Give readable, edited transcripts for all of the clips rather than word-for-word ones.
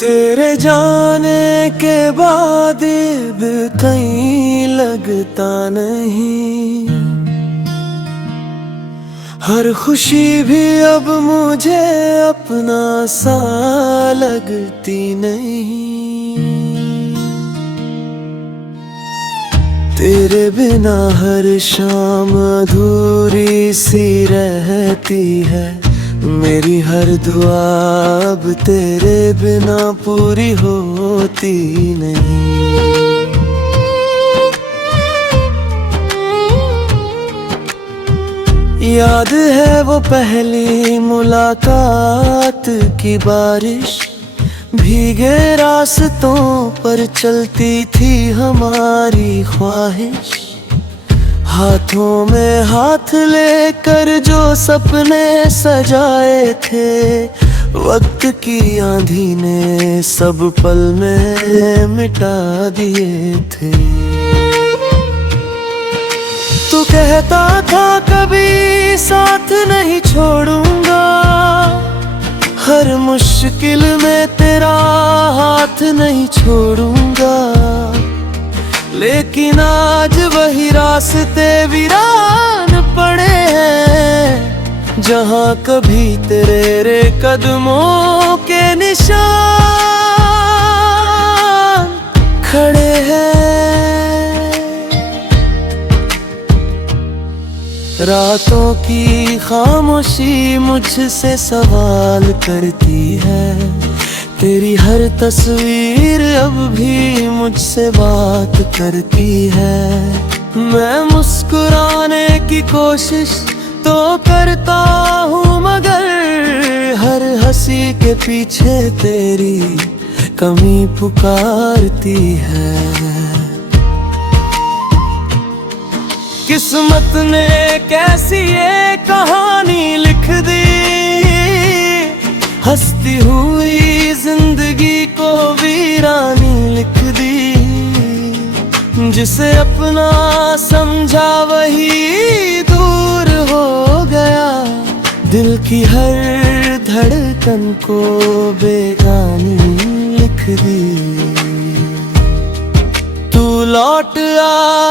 तेरे जाने के बाद अब कहीं लगता नहीं, हर खुशी भी अब मुझे अपना सा लगती नहीं। तेरे बिना हर शाम अधूरी सी रहती है, मेरी हर दुआ अब तेरे बिना पूरी होती नहीं। याद है वो पहली मुलाकात की बारिश, भीगे रास्तों पर चलती थी हमारी ख्वाहिश। हाथों में हाथ लेकर जो सपने सजाए थे, वक्त की आंधी ने सब पल में मिटा दिए थे। तू कहता था कभी साथ नहीं छोड़ूंगा, हर मुश्किल में तेरा हाथ नहीं छोड़ूंगा। लेकिन आज वही रास्ते वीरान पड़े हैं, जहाँ कभी तेरे कदमों के निशान खड़े हैं। रातों की खामोशी मुझसे सवाल करती है, तेरी हर तस्वीर अब भी मुझसे बात करती है। मैं मुस्कुराने की कोशिश तो करता हूँ, मगर हर हंसी के पीछे तेरी कमी पुकारती है। किस्मत ने कैसी ये कहानी लिख दी, हंसती हुई जिंदगी को वीरानी लिख दी। जिसे अपना समझा वही दूर हो गया, दिल की हर धड़कन को बेगानी लिख दी। तू लौट आ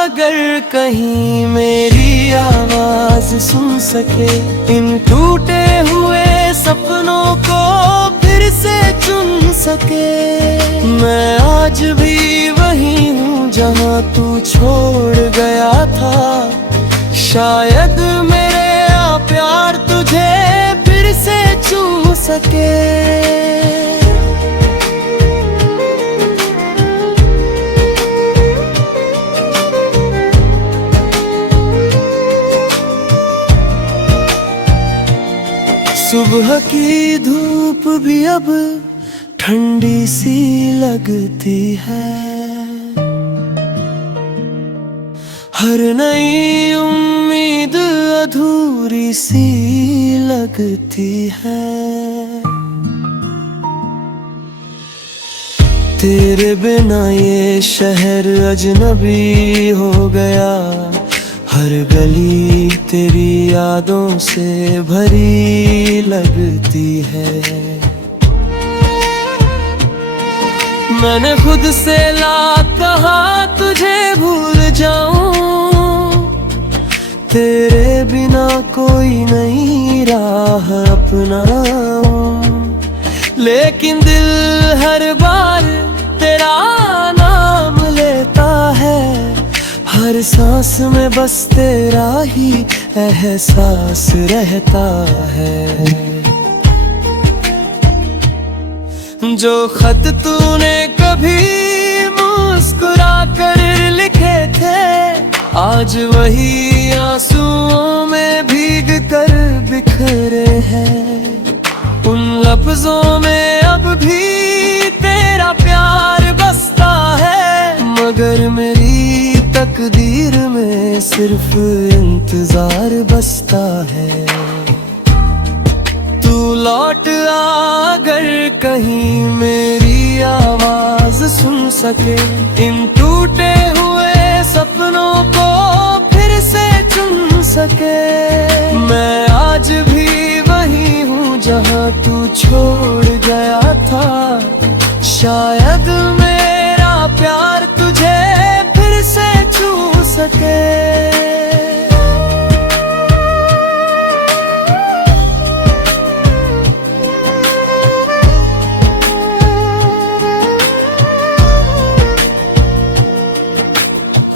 अगर कहीं मेरी आवाज सुन सके, इन टूटे हुए सपनों को फिर से चुन सके। मैं आज भी वही हूँ जहाँ तू छोड़ गया था, शायद मेरा प्यार तुझे फिर से छू सके। सुबह की धूप भी अब ठंडी सी लगती है, हर नई उम्मीद अधूरी सी लगती है। तेरे बिना ये शहर अजनबी हो गया, हर गली तेरी यादों से भरी लगती है। मैंने खुद से लाख कहा तुझे भूल जाऊं, तेरे बिना कोई नहीं राह अपनाऊं। लेकिन दिल हर बार तेरा नाम लेता है, हर सांस में बस तेरा ही एहसास रहता है। जो खत तूने कभी मुस्कुरा कर लिखे थे, आज वही आंसुओं में भीग कर बिखरे हैं। उन लफ्जों में अब भी तेरा प्यार बसता है, मगर मेरी तकदीर में सिर्फ इंतजार बसता है। तू लौट आ अगर कहीं मेरी आवाज सुन सके, इन टूटे हुए सपनों को फिर से चुन सके। मैं आज भी वही हूँ जहाँ तू छोड़ गया था, शायद मेरा प्यार तुझे फिर से छू सके।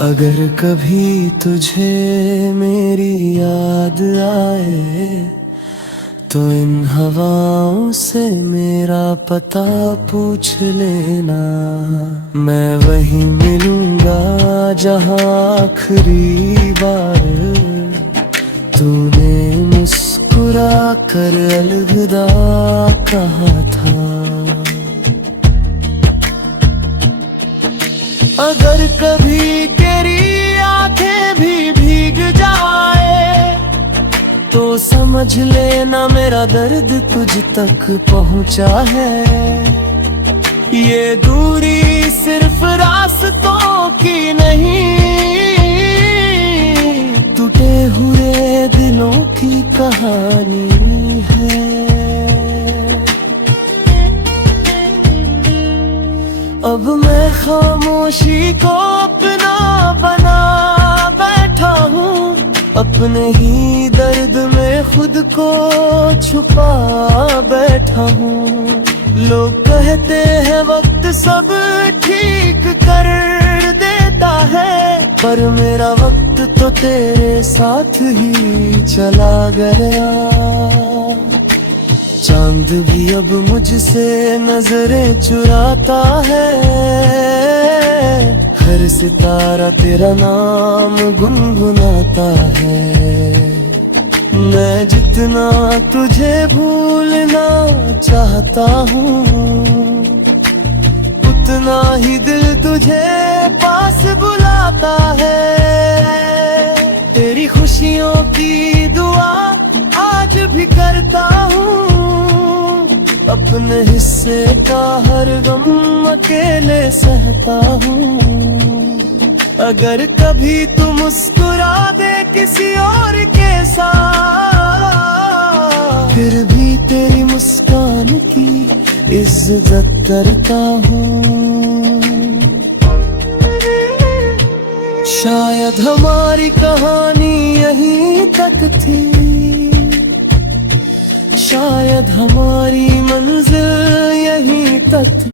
अगर कभी तुझे मेरी याद आए तो इन हवाओं से मेरा पता पूछ लेना। मैं वहीं मिलूंगा जहां आखिरी बार तूने मुस्कुरा कर अलविदा कहा था। अगर कभी तेरी आंखें भी भीग जाए तो समझ लेना मेरा दर्द तुझ तक पहुंचा है। ये दूरी सिर्फ रास्तों की नहीं, टूटे हुए दिलों की कहानी है। अब मैं खामोशी को अपना बना बैठा हूँ, अपने ही दर्द में खुद को छुपा बैठा हूँ। लोग कहते हैं वक्त सब ठीक कर देता है, पर मेरा वक्त तो तेरे साथ ही चला गया। चांद भी अब मुझसे नजरें चुराता है, हर सितारा तेरा नाम गुनगुनाता है। मैं जितना तुझे भूलना चाहता हूँ, उतना ही दिल तुझे पास बुलाता है। तेरी खुशियों की दुआ आज भी करता हूँ, अपने हिस्से का हर गम अकेले सहता हूँ। अगर कभी तू मुस्कुरा दे किसी और के साथ, फिर भी तेरी मुस्कान की इज्जत करता हूँ। शायद हमारी कहानी यहीं तक थी, शायद हमारी मंजिल यहीं तक थी।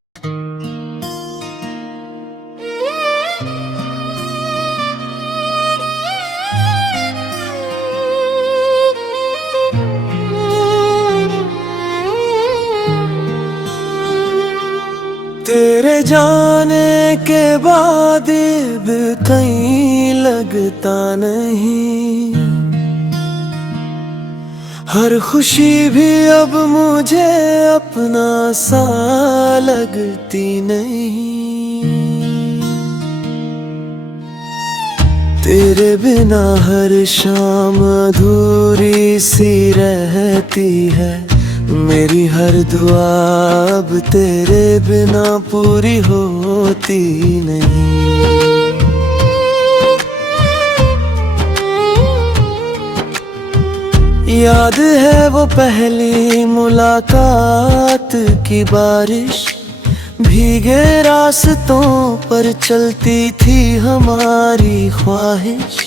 तेरे जाने के बाद अब कहीं लगता नहीं, हर खुशी भी अब मुझे अपना सा लगती नहीं। तेरे बिना हर शाम अधूरी सी रहती है, मेरी हर दुआ अब तेरे बिना पूरी होती नहीं। याद है वो पहली मुलाकात की बारिश, भीगे रास्तों पर चलती थी हमारी ख्वाहिश।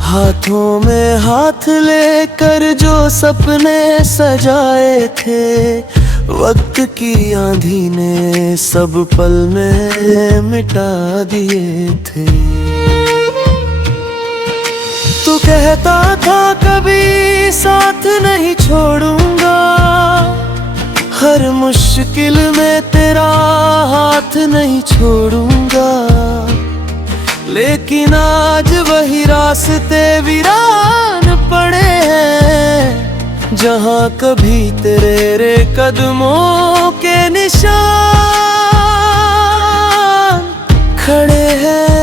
हाथों में हाथ लेकर जो सपने सजाए थे, वक्त की आंधी ने सब पल में मिटा दिए थे। तू कहता था कभी साथ नहीं छोड़ूंगा, हर मुश्किल में तेरा हाथ नहीं छोड़ूंगा। लेकिन आज वही रास्ते वीरान पड़े हैं, जहाँ कभी तेरे कदमों के निशान खड़े हैं।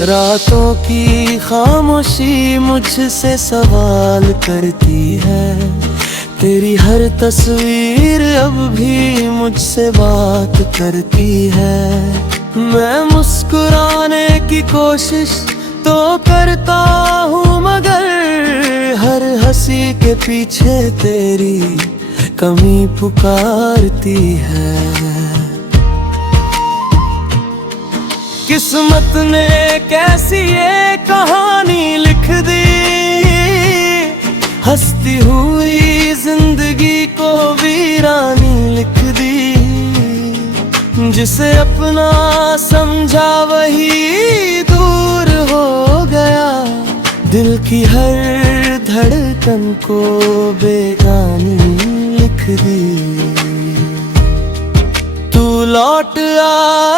रातों की खामोशी मुझसे सवाल करती है, तेरी हर तस्वीर अब भी मुझसे बात करती है। मैं मुस्कुराने की कोशिश तो करता हूँ, मगर हर हंसी के पीछे तेरी कमी पुकारती है। किस्मत ने कैसी ये कहानी लिख दी, हंसती हुई जिंदगी को वीरानी लिख दी। जिसे अपना समझा वही दूर हो गया, दिल की हर धड़कन को बेगानी लिख दी। तू लौट आ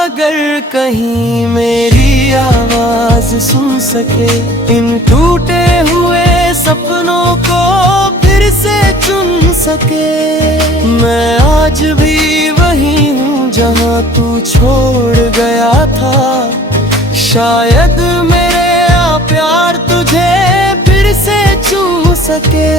अगर कहीं मेरी आवाज सुन सके, इन टूटे हुए सपनों को फिर से चुन सके। मैं आज भी वही हूँ जहाँ तू छोड़ गया था, शायद मेरा प्यार तुझे फिर से छू सके।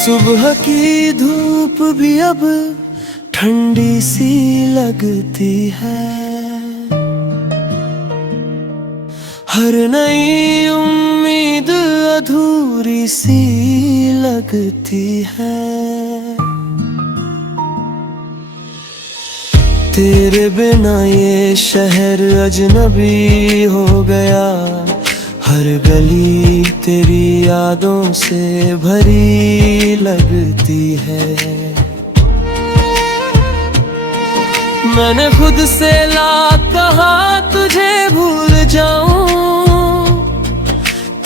सुबह की धूप भी अब ठंडी सी लगती है, हर नई उम्मीद अधूरी सी लगती है। तेरे बिना ये शहर अजनबी हो गया, हर गली तेरी यादों से भरी लगती है। मैंने खुद से लाख कहा तुझे भूल जाऊं,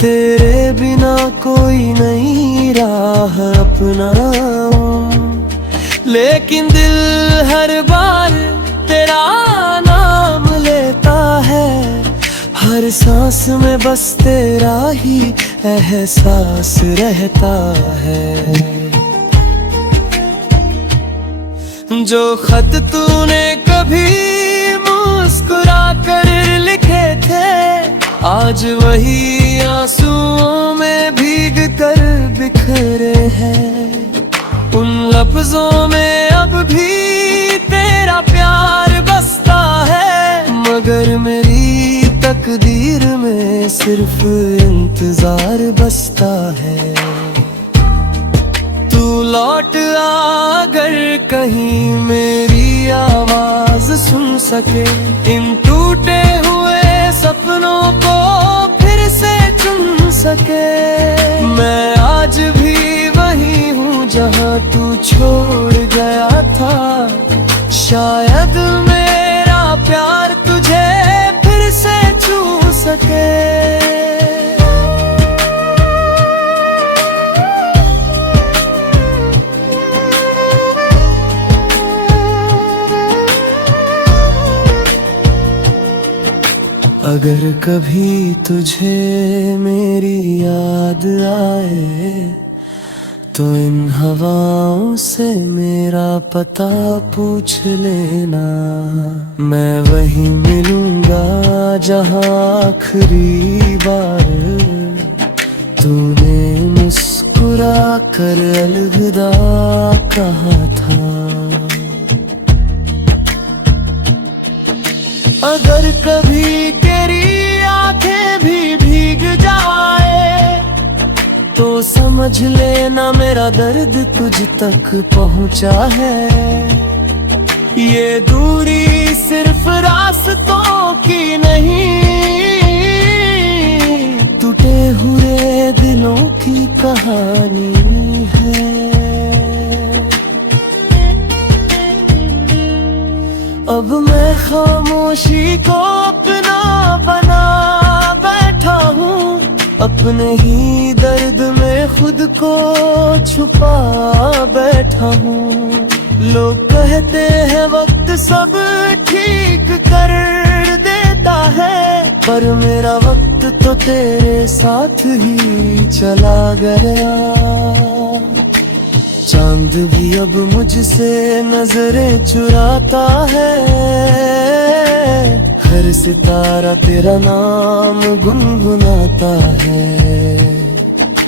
तेरे बिना कोई नई राह अपनाऊं, लेकिन दिल हर बार तेरा नाम लेता है। हर सांस में बस तेरा ही एहसास रहता है। जो खत तूने कभी मुस्कुरा कर लिखे थे, आज वही आंसुओं में भीग कर बिखरे हैं। उन लफ्जों में अब भी तेरा प्यार बसता है, मगर मेरी तकदीर में सिर्फ इंतजार बसता है। तू लौट आ अगर कहीं मेरी आवाज सुन सके, इन टूटे हुए सपनों को फिर से चुन सके। मैं आज भी वही हूँ जहाँ तू छोड़ गया था, शायद मेरा प्यार तुझे फिर से छू सके। अगर कभी तुझे मेरी याद आए, तो इन हवाओं से मेरा पता पूछ लेना। मैं वहीं मिलूंगा जहाँ आखिरी बार तूने मुस्कुरा कर अलविदा कहा था। अगर कभी तेरी आंखें भी भीग जाए, तो समझ लेना मेरा दर्द तुझ तक पहुंचा है। ये दूरी सिर्फ रास्तों की नहीं, टूटे हुए दिलों की कहानी है। अब मैं खामोशी को अपना बना बैठा हूँ, अपने ही दर्द में खुद को छुपा बैठा हूँ। लोग कहते हैं वक्त सब ठीक कर देता है, पर मेरा वक्त तो तेरे साथ ही चला गया। चांद भी अब मुझसे नजरें चुराता है, हर सितारा तेरा नाम गुनगुनाता है।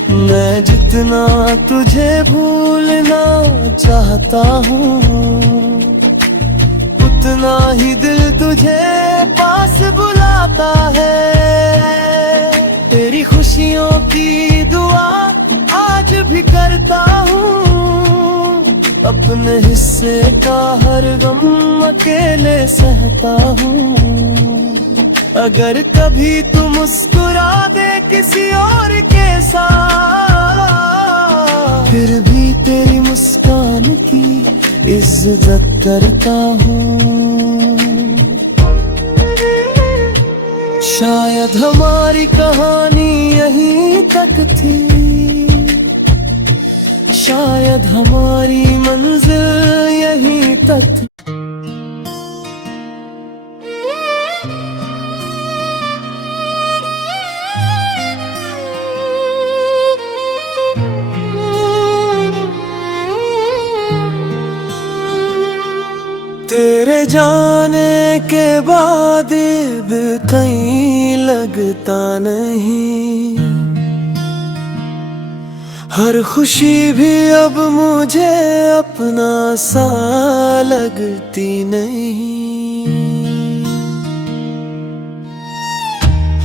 मैं जितना तुझे भूलना चाहता हूँ, उतना ही दिल तुझे पास बुलाता है। तेरी खुशियों की दुआ आज भी करता हूँ, अपने हिस्से का हर गम अकेले सहता हूँ। अगर कभी तू मुस्कुरा दे किसी और के साथ, फिर भी तेरी मुस्कान की इज्जत करता हूँ। शायद हमारी कहानी यहीं तक थी, शायद हमारी मंजिल यहीं तक थी। तेरे जाने के बाद अब कहीं लगता नहीं, हर खुशी भी अब मुझे अपना सा लगती नहीं।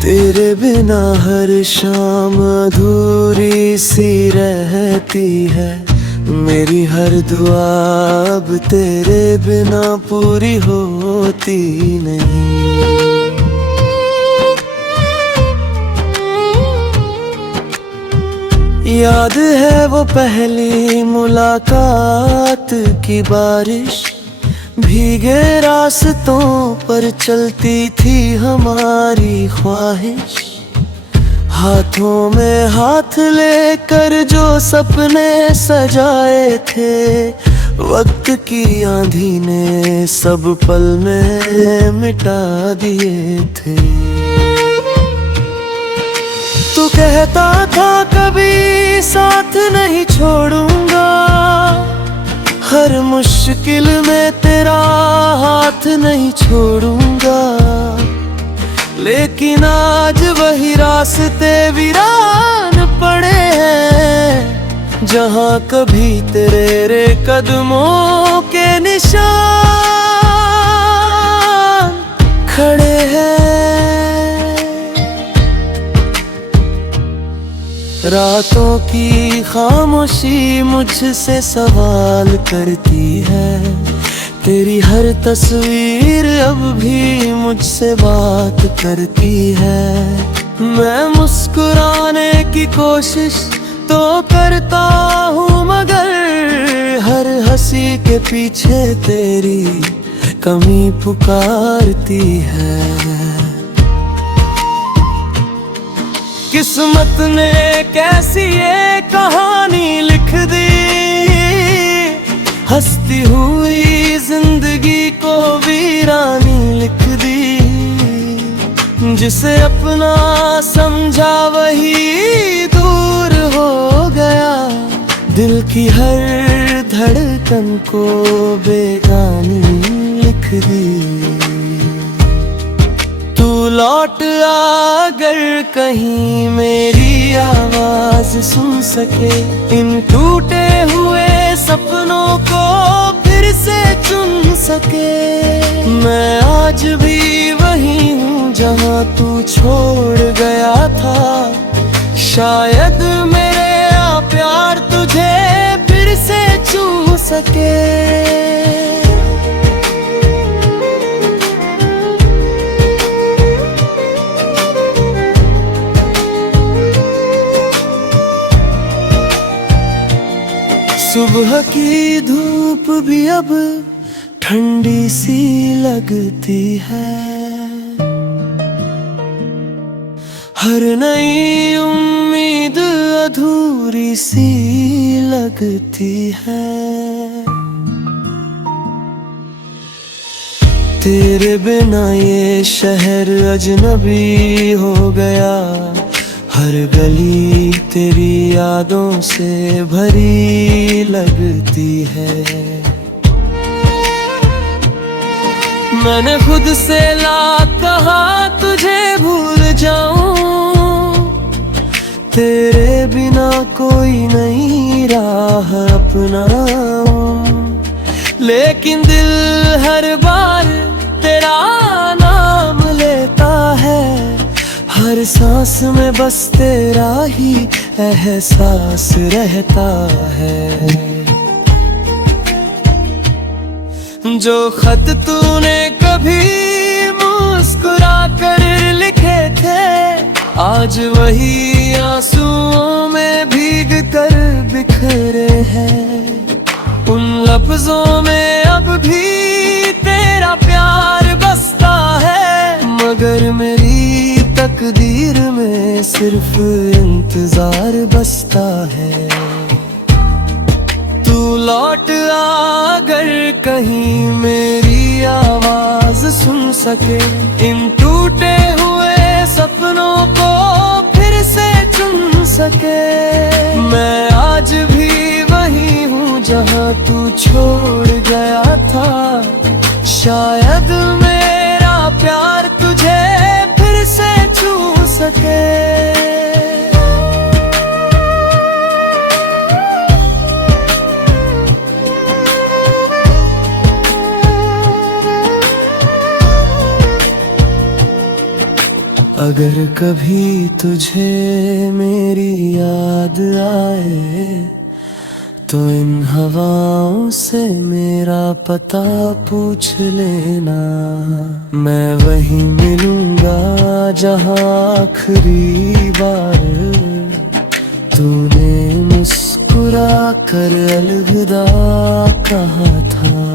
तेरे बिना हर शाम अधूरी सी रहती है, मेरी हर दुआ अब तेरे बिना पूरी होती नहीं। याद है वो पहली मुलाकात की बारिश, भीगे रास्तों पर चलती थी हमारी ख्वाहिश। हाथों में हाथ लेकर जो सपने सजाए थे, वक्त की आंधी ने सब पल में मिटा दिए थे। तू कहता था कभी साथ नहीं छोड़ूंगा, हर मुश्किल में तेरा हाथ नहीं छोड़ूंगा। लेकिन आज वही रास्ते वीरान पड़े हैं, जहाँ कभी तेरे कदमों के निशान खड़े हैं। रातों की खामोशी मुझसे सवाल करती है, तेरी हर तस्वीर अब भी मुझसे बात करती है। मैं मुस्कुराने की कोशिश तो करता हूँ, मगर हर हंसी के पीछे तेरी कमी पुकारती है। किस्मत ने कैसी ये कहानी लिख दी, हंसती हुई जिंदगी को वीरानी लिख दी। जिसे अपना समझा वही दूर हो गया, दिल की हर धड़कन को बेगानी लिख दी। तू लौट आ अगर कहीं मेरी आवाज सुन सके, इन टूटे हुए सपनों को फिर से चुन सके। मैं आज भी वही हूँ जहाँ तू छोड़ गया था, शायद मेरा प्यार तुझे फिर से छू सके। सुबह की धूप भी अब ठंडी सी लगती है, हर नई उम्मीद अधूरी सी लगती है। तेरे बिना ये शहर अजनबी हो गया, हर गली तेरी यादों से भरी लगती है। मैंने खुद से लाख कहा तुझे भूल जाऊं, तेरे बिना कोई नहीं राह अपनाऊं, लेकिन दिल हर बार हर सांस में बस तेरा ही एहसास रहता है। जो खत तूने कभी मुस्कुरा कर लिखे थे, आज वही आंसुओं में भीग कर बिखरे हैं। उन लफ्जों में अब भी तेरा प्यार बसता है, मगर मेरी तकदीर में सिर्फ इंतजार बसता है। तू लौट आ अगर कहीं मेरी आवाज सुन सके, इन टूटे हुए सपनों को फिर से चुन सके। मैं आज भी वही हूँ जहाँ तू छोड़ गया था, शायद मेरा प्यार तुझे फिर से छू सके। अगर कभी तुझे मेरी याद आए, तो इन हवाओं से मेरा पता पूछ लेना। मैं वहीं मिलूंगा जहाँ आखिरी बार तूने मुस्कुरा कर अलविदा कहा था।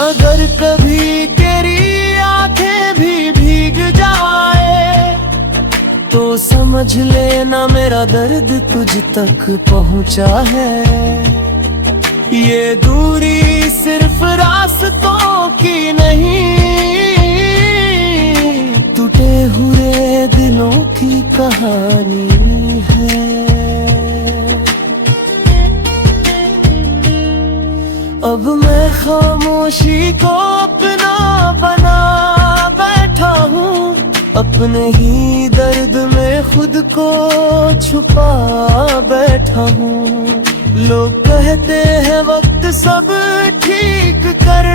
अगर कभी तेरी आंखें भी भीग जाए, तो समझ लेना मेरा दर्द तुझ तक पहुंचा है। ये दूरी सिर्फ रास्तों की नहीं, टूटे हुए दिलों की कहानी है। अब मैं खामोशी को अपना बना बैठा हूँ, अपने ही दर्द में खुद को छुपा बैठा हूँ। लोग कहते हैं वक्त सब ठीक कर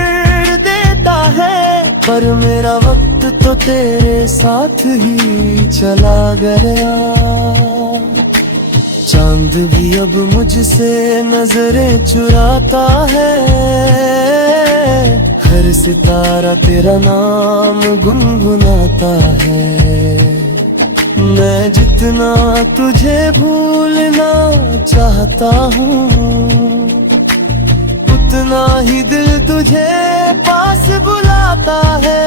देता है, पर मेरा वक्त तो तेरे साथ ही चला गया। चांद भी अब मुझसे नजरें चुराता है, हर सितारा तेरा नाम गुनगुनाता है। मैं जितना तुझे भूलना चाहता हूँ, उतना ही दिल तुझे पास बुलाता है।